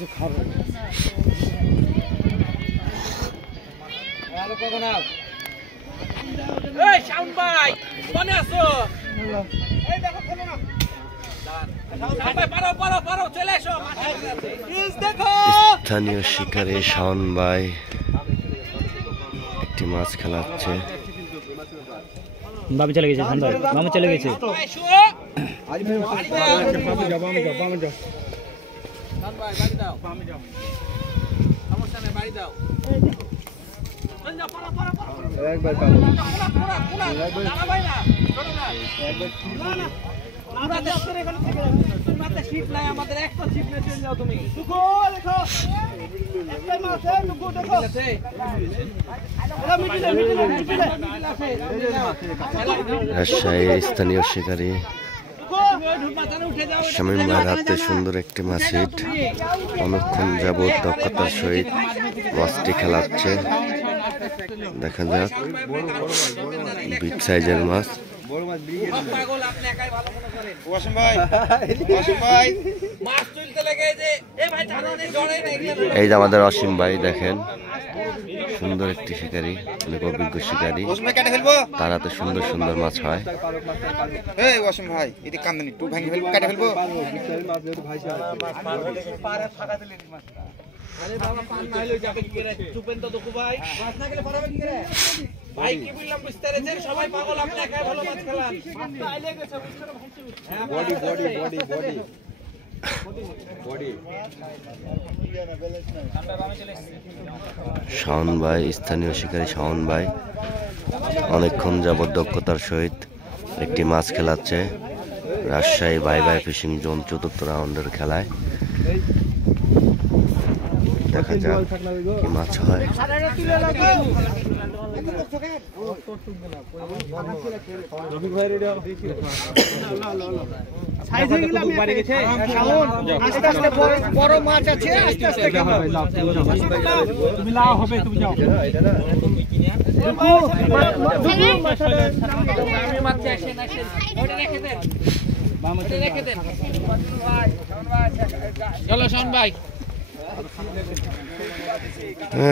কিছু খাবো। এই শাওন ভাই মনে আছো? এই দেখো খেলো না। স্থানীয় শিকারে শাওন ভাই একটি মাছ খেলাচ্ছে। বাবু চলে গেছে, মামু চলে গেছে। আমাদের একটা সিট নিয়ে চলে যাও তুমি। রাজশাহীর স্থানীয় শিকারী শামীম ভাই রাতে সুন্দর একটি মাছ হিট, অনেকক্ষণ যাবৎ দক্ষতার সহিত মাছটি খেলাচ্ছে। দেখা যাক, বিগ সাইজের মাছ। এই যে আমাদের অসীম ভাই, দেখেন সুন্দর একটি শিকারী, অনেক অভিজ্ঞ শিকারী, তার হাতে সুন্দর সুন্দর মাছ হয়। অসীম ভাই এটি কান্দানি একটু ভাঙি ফেলবো, কেটে ফেলবো। ভাই কি বললাম বুঝতে পেরেছেন? সবাই পাগল, আপনি একাই ভালো মাছ খেলান। শাওন ভাই, স্থানীয় শিকারী শাওন ভাই অনেকক্ষণ যাবৎ দক্ষতার সহিত একটি মাছ খেলাচ্ছে রাজশাহী ভাই ভাই ফিশিং জোন ৪র্থ রাউন্ডের খেলায়। দেখা যাক কি মাছ হয়। বড় মাছ আছে, আস্তে আস্তে তুমি লাও হবে, তুমি যাও। চলো শাওন ভাই।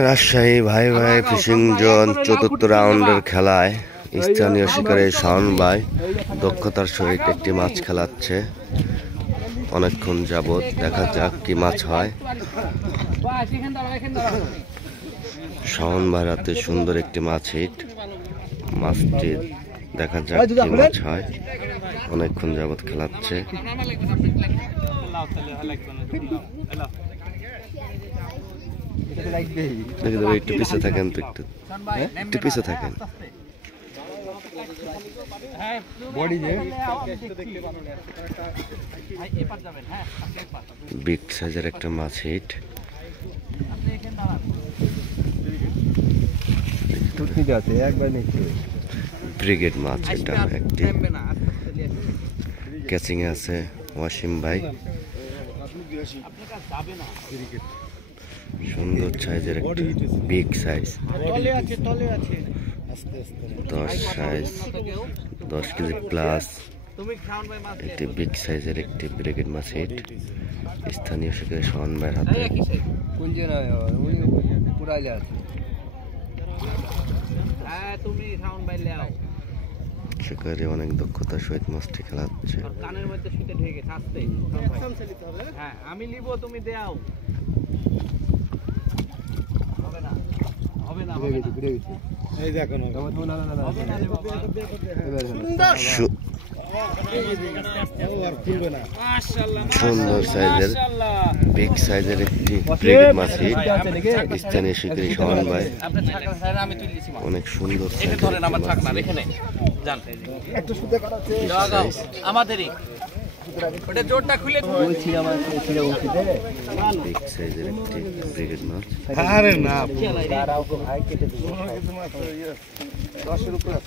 রাজশাহী ভাই ভাই ফিশিং জোন ৪র্থ রাউন্ডের খেলায় স্থানীয় শিকারী শাওন ভাই দক্ষতার সহিত একটি মাছ খেলাচ্ছে অনেকক্ষণ যাবৎ। দেখা যাক কি মাছ হয়। শাওন ভাই রাতে সুন্দর একটি মাছ হিট, মাছটি দেখা যাক কি মাছ হয়। অনেকক্ষণ যাবৎ খেলাচ্ছে। একটু পিছিয়ে থাকেন তো, একটু পিছিয়ে থাকেন। বিগ সাইজের একটা মাছ হিট, ব্রিগেড মাছ। এটা একটি ক্যাচিং এ আছে ওয়াসিম ভাই, সুন্দর সাইজের একটা বিগ সাইজ, 10 কেজি প্লাস একটি বিগ সাইজের একটি ব্রিগেড মাছ হিট স্থানীয় শিকারী শাওন ভাইয়ের হাতে। শিকারী অনেক দক্ষতার সহিত মাছটি খেলাচ্ছে। কানের মধ্যে শুতে ঢেকে থাকতে হ্যাঁ আমি নিব, তুমি দাও। হবে না, হবে না, হবে না। এই দেখো না, সুন্দর সাইজের বিগ সাইজের একটি ব্রিগেড মাছ হিট স্থানীয় শিকারী শাওন ভাই। অনেক সুন্দর আমাদেরই ওটা জোরটা খুলে বিগ সাইজের একটি ব্রিগেড মাছ। আরে না, 10-এর উপরে